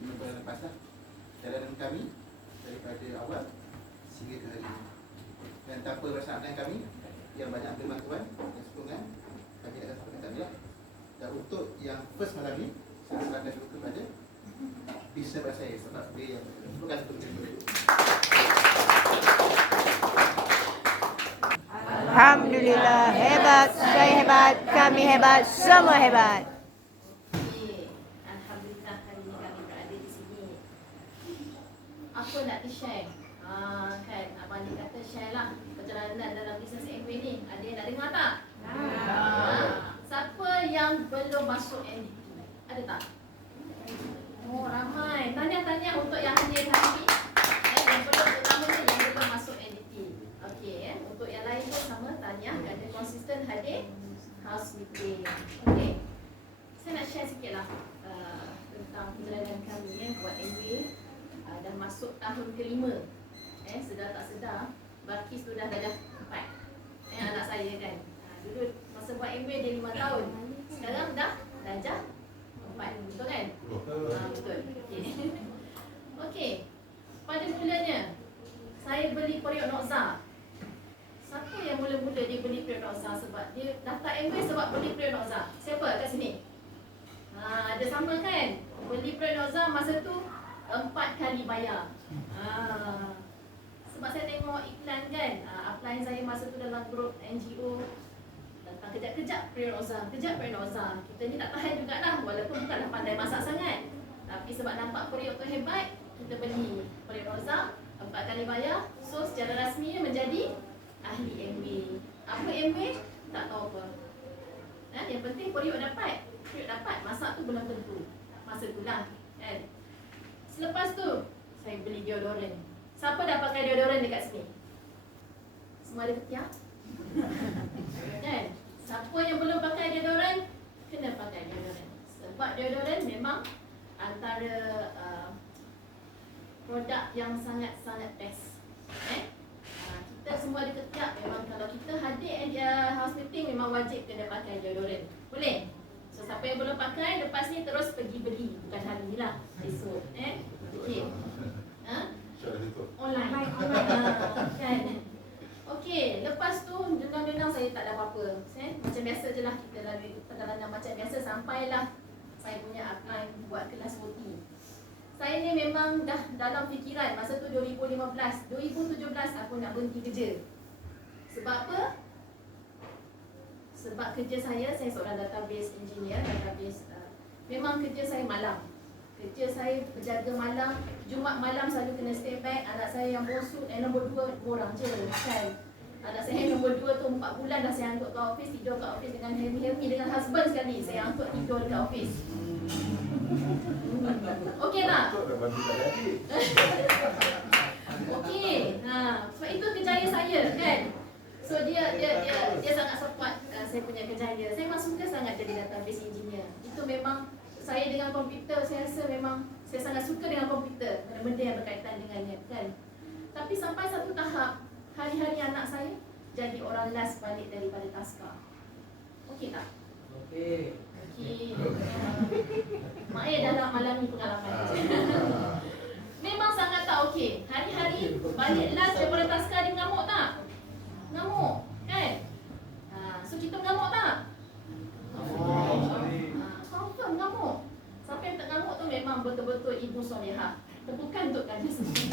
5 bulan lepas lah, jalanan kami daripada awal sehingga ke hari ini. Dan tanpa bersama kami yang banyak ambil bantuan dan sokongan, kami akan sampaikan tadi lah. Dan untuk yang first malam ni, saya serahkan dulu kepada bisa bahasa saya sebab dia yang terima kasih untuk Alhamdulillah, hebat, saya hebat, kami hebat, semua hebat. Alhamdulillah hari ini kami berada di sini. Apa nak di-share? Kan Abang Lee kata share lah perjalanan dalam bisnes MBA ni. Ada yang nak dengar tak? Siapa yang belum masuk NDT? Ada tak? Oh, ramai. Tanya-tanya untuk yang hadir hari ni. Yang belum, terutamanya yang belum masuk NDT. Okey, untuk yang lain pun sama, tanya kena konsisten hadir house meeting. Okey. Saya nak share sikit lah tentang perjalanan kami buat MBA. Dah masuk tahun kelima. Sedar tak sedar, Balkis tu dah darjah 4. Anak saya kan. Dulu masa buat MBA dia 5 tahun. Sekarang dah darjah 4. Betul kan? Betul. Okey. Okey. Pada mulanya saya beli periuk Nokza. Siapa yang mula-mula dia beli periuk Nokza sebab dia daftar MBA sebab beli periuk Nokza? Siapa kat sini? Ada sama kan? Beli periuk Nokza masa tu 4 kali bayar. Sebab saya tengok iklan kan, upline saya masa tu dalam grup NGO datang kejap-kejap periuk Nokza, kejap periuk Nokza. Kita ni tak tahan jugalah walaupun bukanlah pandai masak sangat. Tapi sebab nampak periuk tu hebat, kita beli periuk Nokza 4 kali bayar. So secara rasminya menjadi ahli MBA. Apa MBA? Tak tahu apa. Yang penting periuk dapat. Periuk dapat, masak tu belum tentu. Masa tu lah kan. Selepas tu saya beli deodoran. Siapa dah pakai deodoran dekat sini? Semua ada ketiak? Kan? Siapa yang belum pakai deodoran, kena pakai deodoran. Sebab deodoran memang antara produk yang sangat-sangat best. Kita semua ada ketiak, memang kalau kita hadir house meeting memang wajib kena pakai deodoran. Boleh? So siapa yang belum pakai, lepas ni terus pergi beli. Bukan hari ni lah, esok. Okey. Online. Kan? Okey, lepas tu denang-denang saya tak ada apa-apa. Macam biasa je lah, kita lalui perjalanan macam biasa. Sampailah saya punya upline buat kelas roti. Saya ni memang dah dalam fikiran masa tu 2015, 2017 aku nak berhenti kerja. Sebab apa? Sebab kerja saya seorang database engineer, memang kerja saya malam. Kerja saya berjaga malam, Jumaat malam selalu kena stay back. Anak saya yang bosud, nombor 2 orang je kan. Anak saya yang nombor 2 tu 4 bulan dah saya hantuk ke office, tidur kat office dengan Helmi dengan husband sekali. Saya hantuk tidur dekat office. Okey tak? Okey. Sebab itu kerjaya saya kan. So dia sangat support saya punya kerjaya. Saya memang suka sangat jadi database engineer. Itu memang saya dengan komputer, saya rasa memang saya sangat suka dengan komputer, benda-benda yang berkaitan dengannya kan. Tapi sampai satu tahap, hari-hari anak saya jadi orang last balik daripada taska. Okey tak? Okey. Mak Ayah dah nak alami pengalaman. Memang sangat tak okey. Hari-hari balik last daripada taska, dia mengamuk tak? Mengamuk kan? So kita mengamuk tak? Confirm mengamuk. Siapa yang tak mengamuk tu memang betul-betul ibu solehah. Tepukan untuk kami sendiri.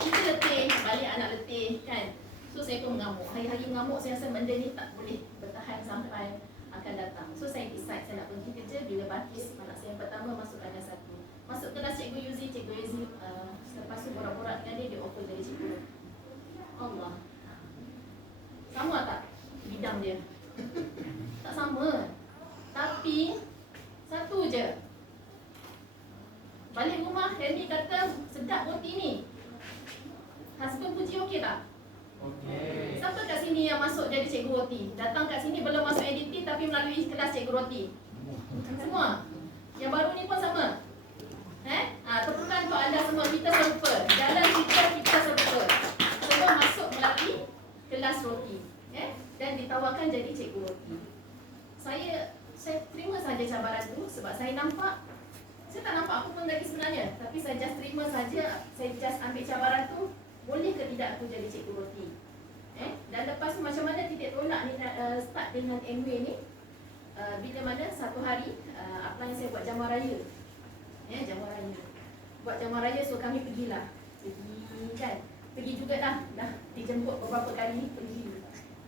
Kita letih, balik anak letih kan. So saya pun mengamuk. Hari-hari mengamuk, saya rasa benda ni tak boleh bertahan sampai akan datang. So saya decide saya nak berhenti kerja bila Balkis, anak saya yang pertama, masuk darjah 1. Masuk kelas Cikgu Yuzi, Cikgu Yuzi selepas tu borak-borak dengan dia offer jadi cikgu. Allah. Sama tak bidang dia? Tak sama. Tapi satu je. Balik rumah, Helmi kata sedap roti ni. Husband puji okey tak? Okey. Siapa kat sini yang masuk jadi cikgu roti? Datang kat sini belum masuk editing tapi melalui kelas cikgu roti. Semua. Yang baru ni pun sama. Tepukan untuk anda semua, kita serupa. Jalan kita serupa. Semua masuk melalui kelas roti. Dan ditawarkan jadi cikgu roti. Saya terima saja cabaran tu sebab saya nampak Saya tak nampak apa pun lagi sebenarnya. Tapi saya just terima saja. Saya just ambil cabaran tu. Boleh ke tidak aku jadi cikgu roti? Dan lepas tu macam mana titik tolak ni start dengan MW ni? Bila mana satu hari apa yang saya buat jamuan raya. Jamuan raya. Buat jamuan raya, so kami pergilah. Pergi kan. Pergi jugalah. Dah dijemput beberapa kali pergi.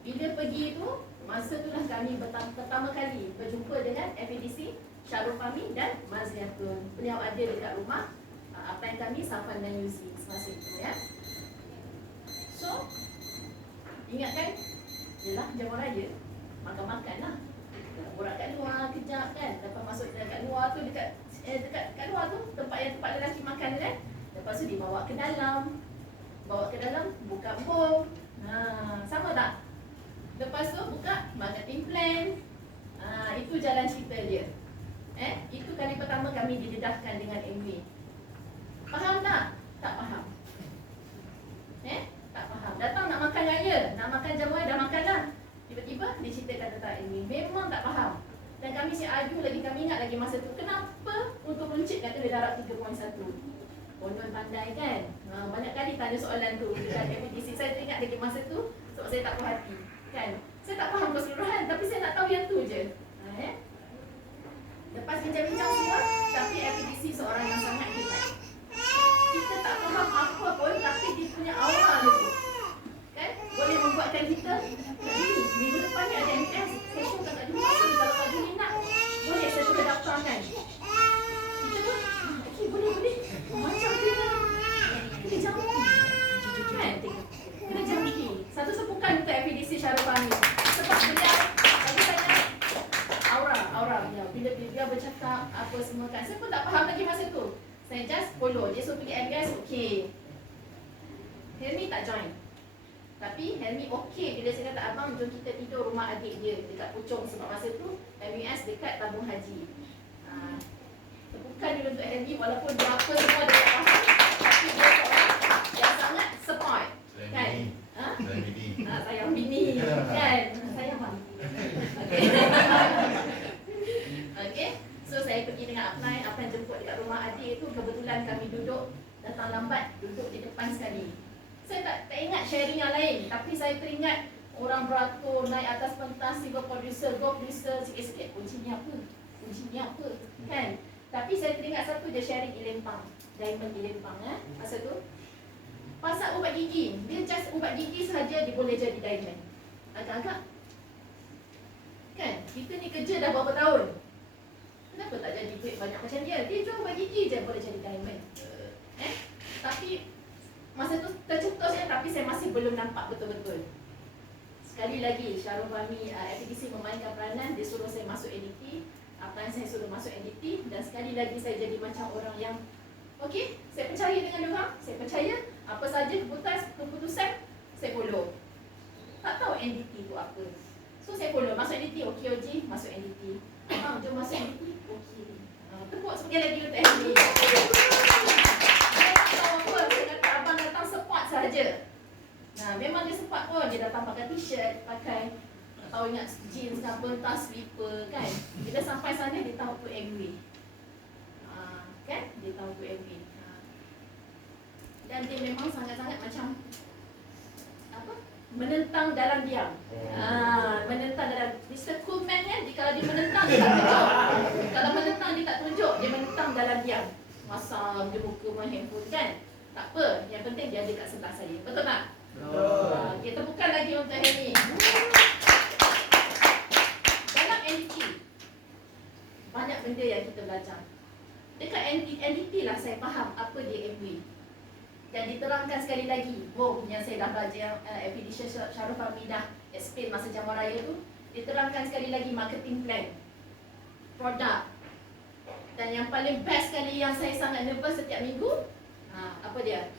Bila pergi tu, masa tu lah kami pertama kali berjumpa dengan FADC, Syarul Fahmi dan Mazliatun. Beliau ada dekat rumah. Apa yang kami, Safan dan Yuzi semasa itu ya. So, ingat kan? Yelah jamuan raya. Makan-makan lah. Borak kat luar kejap kan. Lepas masuk dekat luar tu, dekat luar tu tempat lelaki makan kan. Lepas tu dibawa ke dalam. Bawa ke dalam, buka bom. Sama tak? Lepas tu buka marketing plan. Itu jalan cerita dia. Itu kali pertama kami didedahkan dengan MW. Faham tak? Tak faham. Tak faham. Datang nak makan raya, nak makan jamuan, dah makan dah. Tiba-tiba dia ceritakan tentang MW. Memang tak faham. Dan kami si aju lagi, kami ingat lagi masa tu, kenapa untuk runcit kata dia darab 3.1? Konon pandai kan? Banyak kali tanya soalan tu dekat FADC. Saya ingat lagi masa tu sebab saya tak puas hati kan? Saya tak faham keseluruhan, tapi saya nak tahu yang tu je. Lepas bincang-bincang semua, tapi FADC seorang yang sangat hebat. Kita tak faham apa pun, tapi dia punya aura dia tu kan? Boleh membuatkan kita minggu depan ni ada MTS. Saya syurkan Kak Juni masuk ni. Kalau Kak Juni nak, boleh saya sudah daftarkan. Kita tu, okey boleh. Macam kena jampi kan? Kena jampi. Satu sepukan untuk FADC Syarul Fahmi. Sebab beliau bagi saya aura dia. Bila dia bercakap apa semua kan, saya pun tak faham lagi masa tu. Saya just follow. Dia suruh pergi MBS, okey. Helmi tak join. Tapi Helmi okey bila saya kata abang jom kita tidur rumah adik dia dekat Puchong. Sebab masa tu MUS dekat Tabung Haji. Tepukan dulu untuk Helmi walaupun dia apa semua dia tak faham. Tapi dia seorang yang sangat support kan? Sayang bini kan? Sayang bang. Okay. So saya pergi dengan Apnai jemput dekat rumah adik tu. Kebetulan kami duduk, datang lambat, duduk di depan sekali. Saya tak ingat sharing yang lain, tapi saya teringat orang beratur naik atas pentas, go producer, sikit-sikit kuncinya apa kan? Tapi saya teringat satu je sharing Ilempang, Diamond Ilempang masa tu. Pasal ubat gigi, dia just ubat gigi sahaja dia boleh jadi diamond. Agak-agak kan? Kita ni kerja dah berapa tahun, kenapa tak jadi duit banyak macam dia? Dia jual ubat gigi je boleh jadi diamond. Tapi masa tu tercetus tapi saya masih belum nampak betul-betul. Sekali lagi Syarul Fahmi FADC memainkan peranan. Dia suruh saya masuk NDT. Apa yang saya suruh masuk NDT. Dan sekali lagi saya jadi macam orang yang okey, saya percaya dengan diorang. Saya percaya apa saja keputusan saya follow. Tak tahu NDT tu apa, so saya follow. Masuk NDT, okey Oji, masuk NDT. Jom masuk NDT, okey. Tepuk sekali lagi untuk NDT. Saya tak tahu apa, saya kata abang datang support sahaja. Memang dia support pun. Dia datang pakai t-shirt, pakai tahu ingat jeans ke apa, tas slipper kan. Bila sampai sana dia tahu tu MW. Kan? Dia tahu tu MW. Dan dia memang sangat-sangat macam apa? Menentang dalam diam. Menentang dalam Mr. Coolman kan, kalau dia menentang dia tak tunjuk. Kalau menentang dia tak tunjuk, dia menentang dalam diam. Masam dia muka main handphone kan. Tak apa, yang penting dia ada kat sebelah saya. Betul tak? Betul. Kita tepukan lagi untuk Helmi. Dalam NDT banyak benda yang kita belajar. Dekat NDT lah saya faham apa dia MW. Dan diterangkan sekali lagi, yang saya dah belajar FADC Syarul Fahmi dah explain masa jamuan raya tu. Diterangkan sekali lagi marketing plan, produk. Dan yang paling best sekali yang saya sangat nervous setiap minggu, apa dia?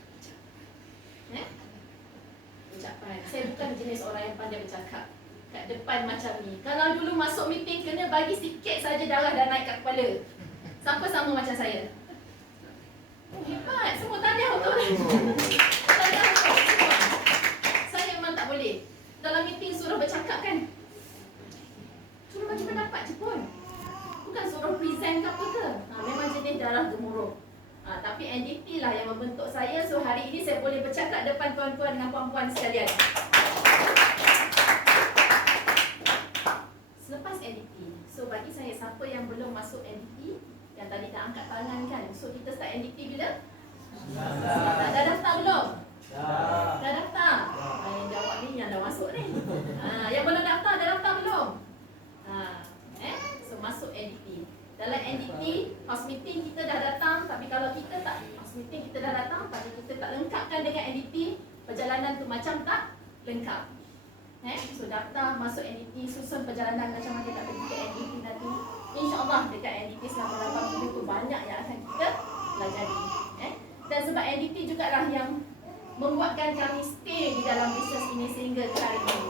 Ucapan. Saya bukan jenis orang yang pandai bercakap kat depan macam ni. Kalau dulu masuk meeting kena bagi sikit saja darah dah naik kat kepala. Siapa sama macam saya? Hebat, semua tahniah untuk tahniah untuk semua. Saya memang tak boleh. Dalam meeting suruh bercakap kan, suruh bagi pendapat je pun, bukan suruh present ke apa ke. Memang jenis dah darah gemuruh. Tapi NDT lah yang membentuk saya. So hari ini saya boleh bercakap depan tuan-tuan dengan puan-puan sekalian. Selepas NDT, so bagi saya siapa yang belum masuk NDT, yang tadi dah angkat tangan kan, so kita start NDT bila? Dah daftar belum? Dah daftar? Yang jawab ni yang dah masuk ni. Yang belum daftar, dah daftar belum? So masuk NDT. Dalam NDT, house meeting kita dah datang, tapi kalau kita tak house meeting kita dah datang, tapi kita tak lengkapkan dengan NDT, perjalanan tu macam tak lengkap. So daftar, masuk NDT, susun perjalanan macam mana kita pergi ke NDT nanti. InsyaAllah dekat NDT selama 8 minggu tu banyak yang akan kita pelajari. Dan sebab NDT jugalah yang membuatkan kami stay di dalam bisnes ini sehingga ke hari ini.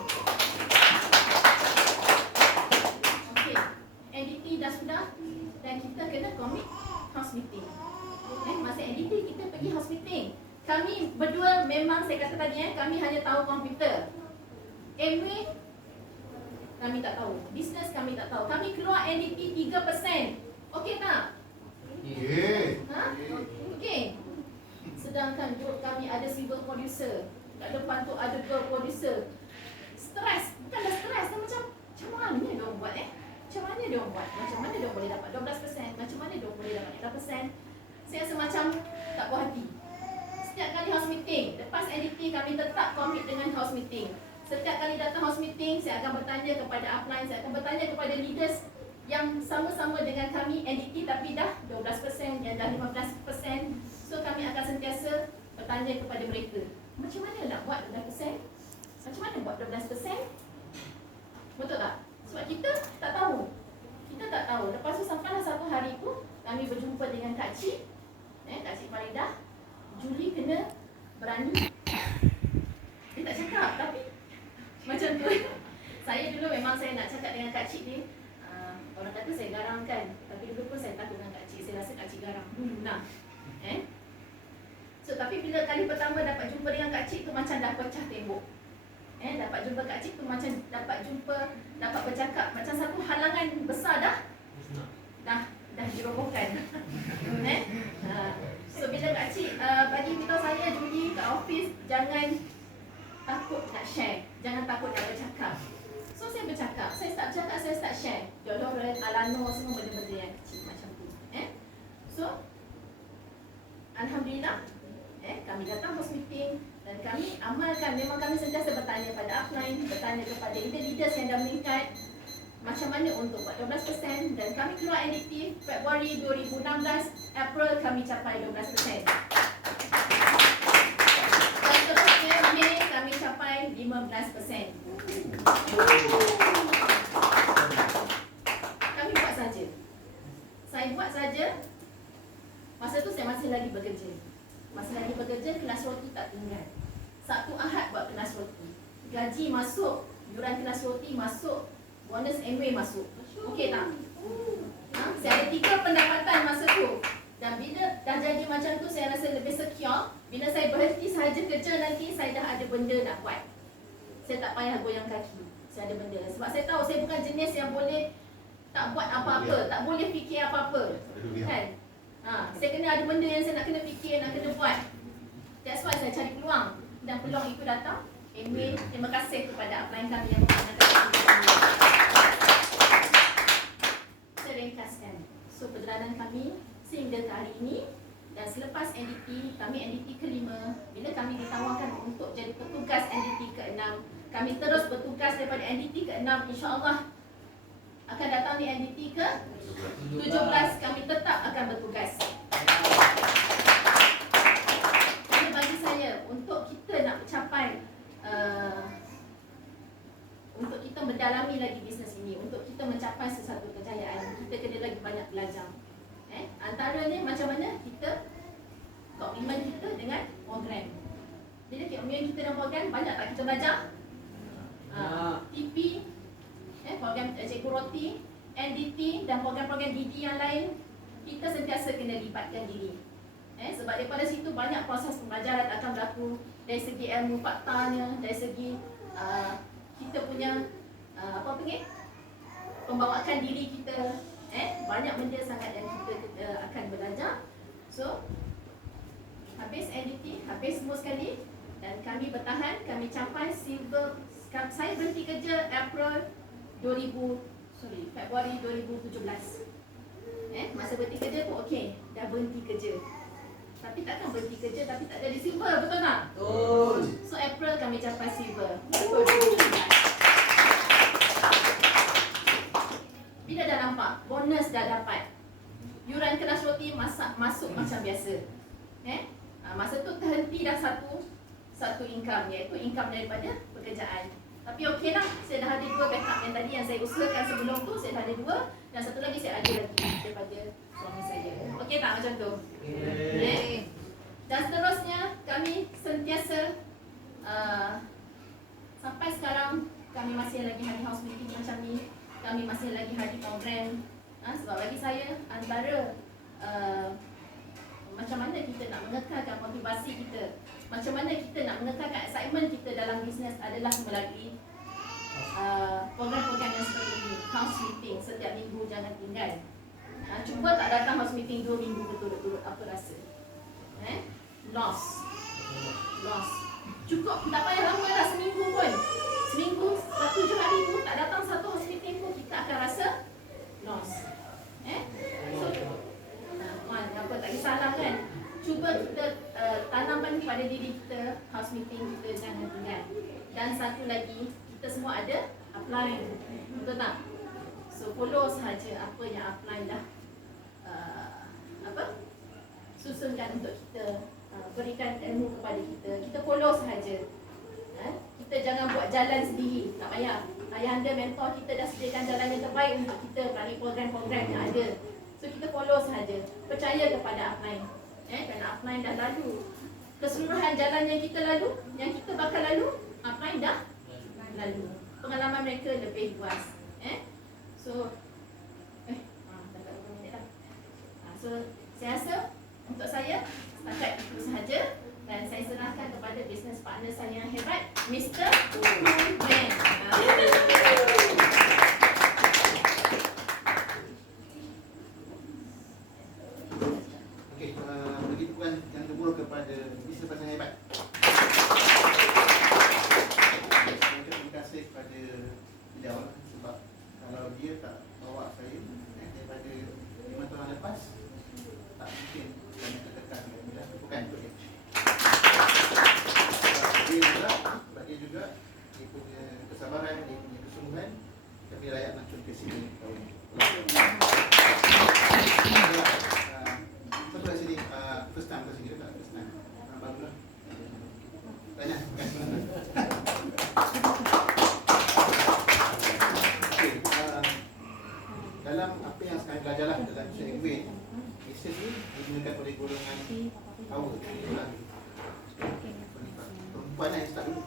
Okey, NDT dah sudah dan kita kena commit house meeting. Masa NDT kita pergi house meeting. Kami berdua memang saya kata tadi kami hanya tahu komputer. Amway kami tak tahu. Bisnes kami tak tahu. Kami keluar NDT 3%. Okey tak? Okey. Okey. Sedangkan grup kami ada civil producer. Kat depan tu ada girl producer. Stres. Bukanlah stres. Macam mana dia orang buat Macam mana dia orang buat? Macam mana dia orang boleh dapat 12%? Macam mana dia orang boleh dapat 11%? Saya rasa macam tak puas hati. Setiap kali house meeting, lepas NDT kami tetap komit dengan house meeting. Setiap kali datang house meeting, saya akan bertanya kepada upline, saya akan bertanya kepada leaders yang sama-sama dengan kami NDT tapi dah 12%, yang dah 15%. So kami akan sentiasa bertanya kepada mereka, macam mana nak buat 12%? Macam mana buat 12%? Betul tak? Sebab kita tak tahu. Kita tak tahu. Lepas tu sampailah satu hari tu kami berjumpa dengan Kak Cik, Kak Cik Faridah. Julie kena berani. Dia tak cakap tapi macam tu. Saya dulu memang saya nak cakap dengan Kak Cik ni. Orang kata saya garang kan. Tapi dulu pun saya takut dengan Kak Cik. Saya rasa Kak Cik garang dulu lah. So tapi bila kali pertama dapat jumpa dengan Kak Cik tu macam dah pecah tembok. Dapat jumpa Kak Cik tu macam dapat bercakap. Macam satu halangan besar dah dirobohkan. So bila Kak Cik bagi beritahu saya, Julie kat office, jangan takut nak share, jangan takut nak bercakap. So saya bercakap, saya start share. Deodorant, Alano, semua benda-benda yang kecil macam tu. So alhamdulillah, kami datang house meeting dan kami amalkan. Memang kami sentiasa bertanya pada upline, bertanya kepada leaders yang dah meningkat macam mana untuk buat 12%, dan kami keluar NDT Februari 2016, April kami capai 12%. Dan seterusnya Mei kami capai 15%. Kami buat saja. Saya buat saja. Masa tu saya masih lagi bekerja. Kelas roti tak tinggal. Sabtu Ahad buat kelas roti. Gaji masuk, yuran kelas roti masuk, bonus Amway masuk. Okey tak? Saya ada 3 pendapatan masa tu. Dan bila dah jadi macam tu, saya rasa lebih secure. Bila saya berhenti sahaja kerja nanti, saya dah ada benda nak buat. Saya tak payah goyang kaki. Saya ada benda. Sebab saya tahu saya bukan jenis yang boleh tak buat apa-apa, tak boleh fikir apa-apa. Kan? Saya kena ada benda yang saya nak kena fikir, nak kena buat. That's why saya cari peluang. Dan peluang itu datang. Amway, terima kasih kepada upline kami yang mengenalkan kami. Saya ringkaskan. So perjalanan kami sehingga ke hari ini. Dan selepas NDT, kami NDT ke-5. Bila kami ditawarkan untuk jadi petugas NDT ke-6, kami terus bertugas daripada NDT ke-6. InsyaAllah akan datang di NDT ke-17, kami tetap akan bertugas. Jadi bagi saya, untuk kita nak mencapai, untuk kita mendalami lagi bisnes ini, untuk kita mencapai sesuatu kejayaan, kita kena lagi banyak belajar. Antaranya macam mana kita komitmen kita dengan program. Bila komitmen kita dengan program, banyak tak kita belajar? TP, program Cikgu Roti, NDT dan program-program DD yang lain, kita sentiasa kena libatkan diri. Sebab daripada situ banyak proses pembelajaran akan berlaku dari segi ilmu faktanya, dari segi kita punya pembawakan diri kita. Banyak benda sangat yang kita akan belajar. habis NDT, habis semua sekali, dan kami bertahan, kami capai silver. Saya berhenti kerja Februari 2017. Masa berhenti kerja tu okey, dah berhenti kerja. Tapi takkan berhenti kerja tapi tak jadi silver, betul tak? Betul. So April kami capai silver. Betul. Bila dah nampak, bonus dah dapat. Yuran kelas roti masuk macam biasa. Masa tu terhenti dah satu income, iaitu income daripada pekerjaan. Tapi okey lah, saya dah ada 2 backup yang tadi yang saya usahakan sebelum tu, saya dah ada 2. Dan satu lagi saya ada lagi daripada suami saya. Okey tak macam tu? Dan seterusnya kami sentiasa sampai sekarang kami masih lagi hari house meeting macam ni. Kami masih lagi hari program. Sebab bagi saya antara macam mana kita nak mengekalkan motivasi kita, macam mana kita nak mengekalkan excitement kita dalam bisnes adalah melalui program-program yang seperti ini. House meeting setiap minggu, jangan tinggal. Cuba tak datang house meeting 2 minggu berturut-turut, apa rasa? Loss. Cukup, tak payah lama dah, seminggu pun. Seminggu, 7 hari tu tak datang satu house meeting pun, kita akan rasa loss. So, apa tak kisahlah kan. Cuba kita tanamkan pada diri kita, house meeting kita jangan tinggal. Dan satu lagi, kita semua ada apply, betul tak? So follow sahaja apa yang apply dah susunkan untuk kita, berikan ilmu kepada kita. Kita follow sahaja. Kita jangan buat jalan sendiri, tak payah. Ayahanda mentor kita dah sediakan jalan yang terbaik untuk kita melalui program-program yang ada. So kita follow sahaja. Percaya kepada upline. Kerana upline dah lalu. Keseluruhan jalan yang kita lalu, yang kita bakal lalu, upline dah lalu. Pengalaman mereka lebih luas. So dah 20 minit dah. So saya rasa untuk saya setakat itu sahaja, dan saya serahkan kepada business partner saya yang hebat, Mr. Man. Okey, bagi dukungan yang kedua kepada business partner yang hebat. Terima kasih kepada beliau sebab kalau dia tak bawa saya daripada 5 tahun lepas, tak mungkin kami tertekan dengan dia. Bukan untuk dia. Sebab dia juga dia punya kesabaran, dia punya kesungguhan, kami layak nak contoh sini tahun ini. Sampai sini first time ke sini tak? First time. Barulah. Tanya. Okey, dalam apa yang saya belajarlah dalam sharing way, business ni digunakan oleh golongan power. Perempuan yang start dulu.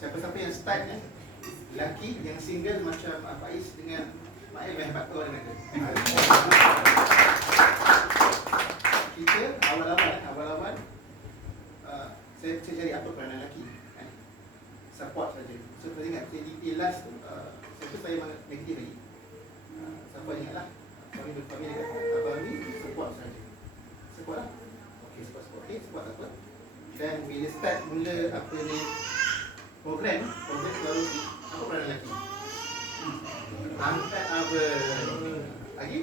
Siapa-siapa yang start ni, lelaki yang single macam Faiz dengan Mail yang hebat kau dengan dia. Kita awal-awal saya cari apa peranan lelaki, support saja. So saya ingat CDP last tu, saya negatif lagi. Siapa ingatlah kami berkami dekat abang ni, support saja. Support lah. Okey, support. Okey, support apa. Dan bila start mula apa ni program baru ni, apa peranan lelaki? Angkat apa lagi?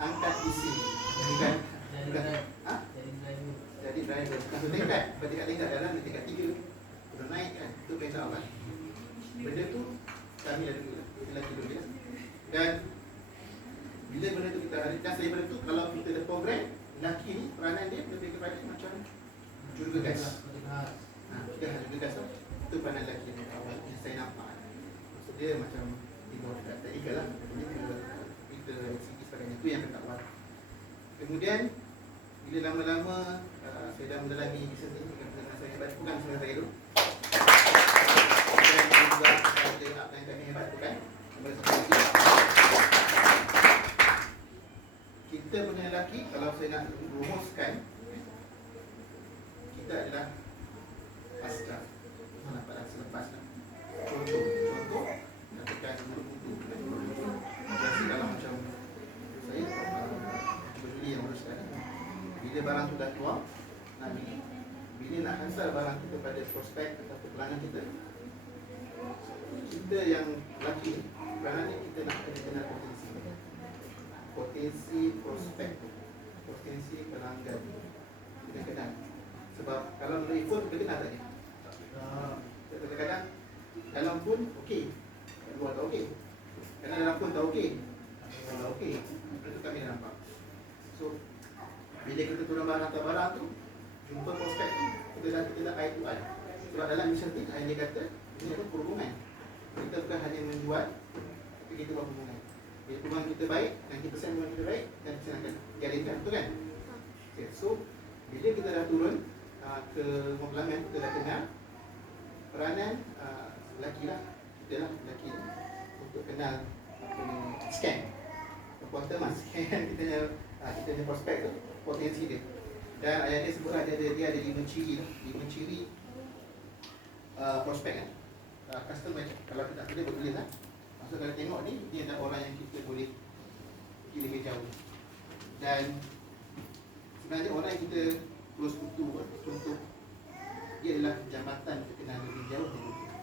Angkat isi. Bukan. Jadi driver. Bukan tingkat. Tingkat dalam tingkat 3. Sudah naik kan. Itu perintah awal. Benda tu kami ada dulu. Lelaki dulu ya. Dan bila benda tu kita ada, dan daripada tu kalau kita ada program, lelaki ni peranan dia lebih kepada macam jurugegas. Jurugegas tu. Itu peranan lelaki yang awal yang saya nampak. Maksud dia macam dekat teknikal lah, kita segi sebagainya, itu yang dekat awal. Kemudian bila lama-lama saya dah mendalami bisnes ini dengan saya hebat, bukan dengan saya dulu. Dan juga ada upline kami hebat tu kan. Kita punya lelaki, kalau saya nak rumuskan, kita adalah pasca. Mana pada selepas lah. Contoh katakan biasa dalam macam saya berdiri yang uruskan bila barang tu dah keluar, bila nak hantar barang kita pada prospek atau pelanggan kita, kita yang lelaki ni, peranan ni kita nak kena kenal potensi prospek, potensi pelanggan kita kenal. Sebab kalau melalui phone kita kenal tak ni? Kadang-kadang dalam phone okey, luar tak okey. Kerana dalam phone tak okey, tak okey. Itu kami dah nampak. So bila kita turun hantar barang tu, jumpa prospek tu, kita dah eye to eye. Sebab dalam mission team, dia kata ini adalah perhubungan. Kita bukan hanya menjual, tapi kita buat hubungan. Bila hubungan kita baik, dan kita percaya hubungan kita baik, dan kita akan jalinkan, betul kan? Okay, so bila kita dah turun ke rumah pelanggan, kita dah kenal peranan lelaki lah, kita lah lelaki ni, untuk kenal scan kuarter mas, scan kita punya prospek tu, potensi dia. Dan ayat dia sebut dia ada 5 ciri lah, 5 ciri prospek kan. Customer kalau kita tak boleh bertulis lah. Maksud kalau tengok ni, dia ada orang yang kita boleh pergi lebih jauh. Dan sebenarnya orang yang kita close kutu, contoh dia adalah jambatan kita kenal lebih jauh dengan kita.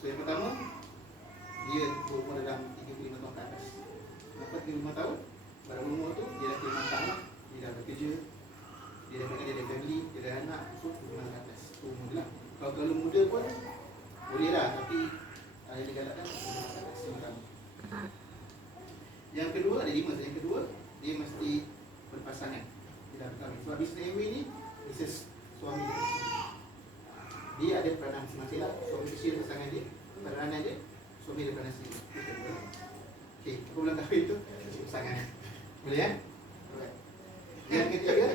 So yang pertama, dia berumur dalam 35 tahun ke atas. Kenapa 35 tahun? Pada umur tu dia dah matang lah, dia dah bekerja, dia dah ada family, dia dah anak, so 35 ke atas. So umur dia lah. Kalau terlalu muda pun boleh lah, tapi dia galakkan 35 ke atas tahun. Yang kedua, ada 5. Yang kedua, dia mesti berpasangan. Dia dah berkahwin. Sebab bisnes Airway ni bisnes suami dan isteri. Dia ada peranan masing-masing lah. Suami isteri pasangan dia, peranan dia, suami dia peranan sendiri. Okey, aku belum kahwin tu pasangan. Boleh ya? Alright. Yang ketiga,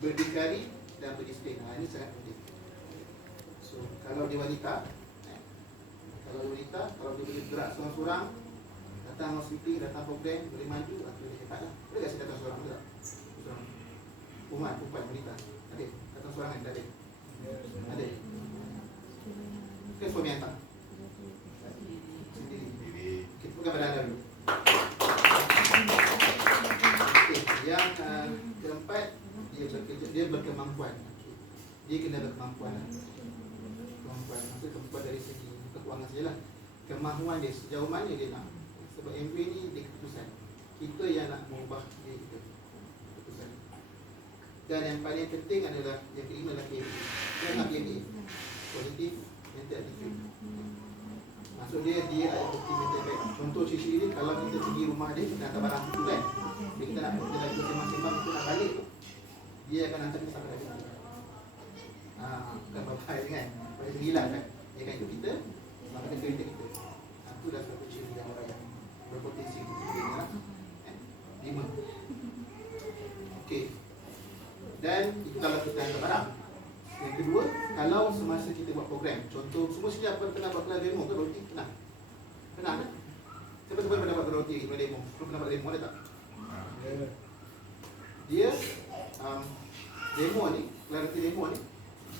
berdikari dan berdisiplin. Ini sangat penting. So, kalau dia wanita, kalau dia boleh gerak seorang-seorang, datang hospital, datang program, boleh maju, atau boleh hebat lah. Boleh tak saya datang seorang tak? Seorang perempuan, wanita. Ada? Datang seorang kan? Tak ada? Ada? Kan suami hantar? Sendiri. Kita bukan pada anda dulu. Okay. Yang keempat, dia berkemampuan. Okay. Dia kena berkemampuan lah. Maksudnya kemampuan dari segi keuangan sajalah. Kemahuan dia sejauh mana dia nak. Sebab MV ni dia keputusan. Kita yang nak mengubah dia kita. Keputusan. Dan yang paling penting adalah yang kelima adalah PMA. Dia nak PMA. Positive Mental Attitude. Maksud dia ada bukti mental baik. Contoh ciri ni, kalau kita pergi rumah dia, kita hantar barang tu kan. Bila kita nak sembang-sembang, kita nak balik tu, dia akan hantar kita sampai lagi. Bukan bapak kan. Pada sembilan kan. Dia akan ikut kita, selamatkan kereta kita. Itu dah satu ciri yang orang yang berpotensi untuk kita lah. 5. Okey. Dan itu kalau kita hantar barang. Yang kedua, kalau semasa kita buat program, contoh semua sini apa pernah buat kelas demo ke roti? Pernah? Pernah kan? Siapa pernah buat roti kelas demo? Pernah buat demo ada tak? Dia demo ni, kelas roti demo ni,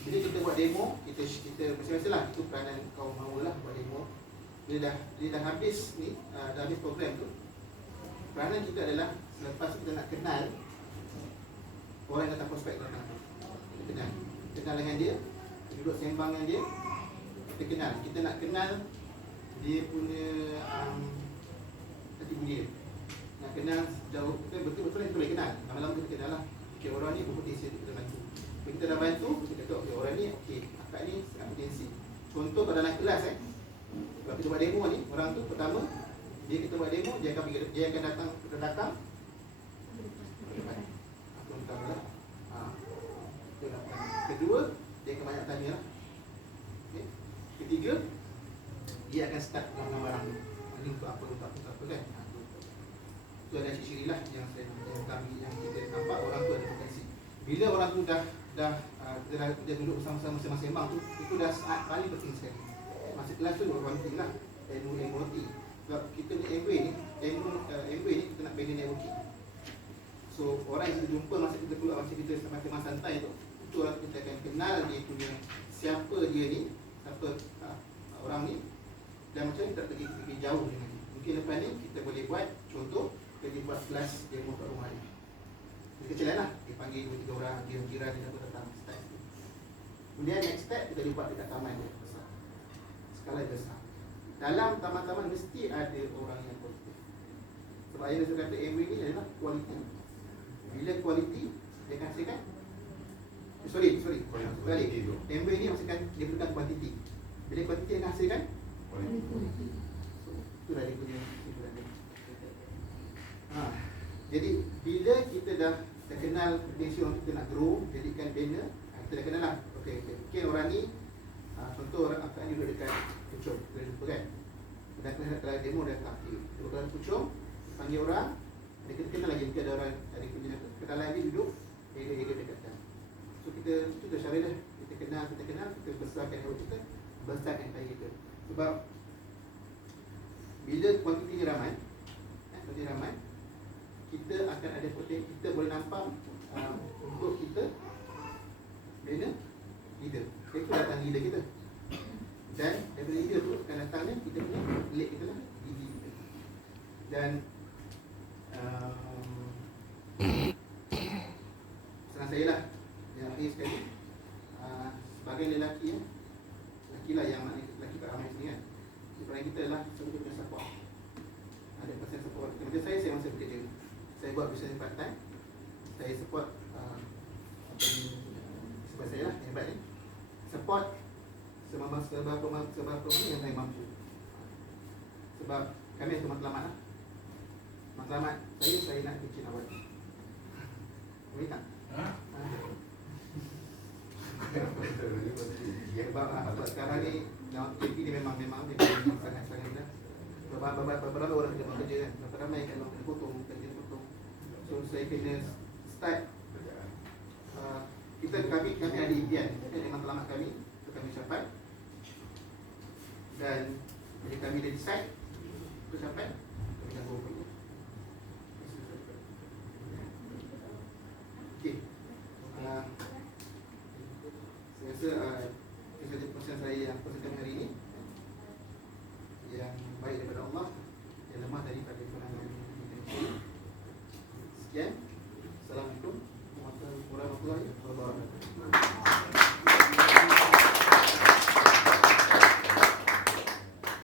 bila kita buat demo, kita biasa-biasalah itu peranan kaum hawa lah buat demo. Bila dah habis ni, dah habis program tu, peranan kita adalah selepas kita nak kenal orang yang datang prospek datang tu, kita kenal dengan dia, duduk sembang dengan dia, kita nak kenal dia punya hati budi dia, nak kenal jauh, kita betul-betul kita boleh kenal, lama-lama kita kenal lah. Okay, orang ni berpotensi kita bantu. Bila kita dah bantu, kita kata okay, orang ni akak ni sangat potensi. Contoh pada dalam kelas kalau kita buat demo ni, orang tu pertama kita buat demo, dia akan datang aku tahu lah. Kedua, dia akan banyak tanya lah. Okay. Ketiga, dia akan start dengan barang tu. Ini untuk apa kan. Itu ada ciri-ciri lah yang kita nampak orang tu ada potensi. Bila orang tu dah dia duduk bersama-sama sembang tu, itu dah saat paling penting sekali. Masa kelas tu orang penting lah, MOT. Sebab kita ni MW ni kita nak bina networking. So orang yang kita jumpa masa kita keluar, masa kita sama-sama santai tu, itu orang kita akan kenal dia punya siapa dia ni, siapa orang ni, dan macam kita pergi jauh dengan dia. Mungkin lepas ni kita boleh buat contoh, pergi buat buat kelas demo kat rumah dia. Dia kecilan lah, dia panggil 2-3 orang, dia kira dia nak datang start sikit. Kemudian next step kita buat dekat taman dia besar, skala besar. Dalam taman-taman mesti ada orang yang positif. Sebab ayah saya kata MW ni adalah kualiti. Bila kualiti dia akan hasilkan sorry balik. MW ni maksudkan dia bukan kuantiti. Bila kuantiti dia akan hasilkan kualiti. So itulah dia punya kesimpulan dia. Jadi bila kita dah kenal potential kita nak grow, jadikan banner, kita dah kenal lah. Okey, mungkin orang ni contoh orang akan duduk dekat Puchong, kita jumpa kan. Dan kalau demo dah tak aktif. Kita berada di Puchong, panggil orang, kita kenal lagi mungkin ada orang ada punya kenalan lagi duduk area dekat. So kita itu dah cara dah. Kita kenal, kita besarkan hero kita, besarkan empire kita. Sebab bila kuantiti ramai, kita akan ada potensi, kita boleh nampak untuk kita leader. Itu datang leader kita. Dan daripada leader tu akan datangnya kita punya lead kita lah, DD kita. Dan senang saya lah yang akhir sekali, sebagai lelaki lah yang lelaki kat ramai sini kan, peran kita lah sebut kita support. Ada pasal support. Macam saya masa bekerja, saya buat business part time, saya support sebab saya lah hebat ni, support sebab yang saya mampu. Sebab kami ada matlamat lah. Matlamat saya nak bikin awal. Boleh tak? Sebab sekarang ni KP ni memang sangat mudah. Beberapa orang kena kerja kan, berapa ramai kan orang kena potong. So saya kena start. Kami ada impian, dengan matlamat kami untuk kami capai. Dan bila kami dah decide untuk capai, kami dah go for it. Okay. Saya rasa itu saja pesan saya yang pertama hari ini. Yang baik daripada Allah, yang lemah daripada penangan. Sekian.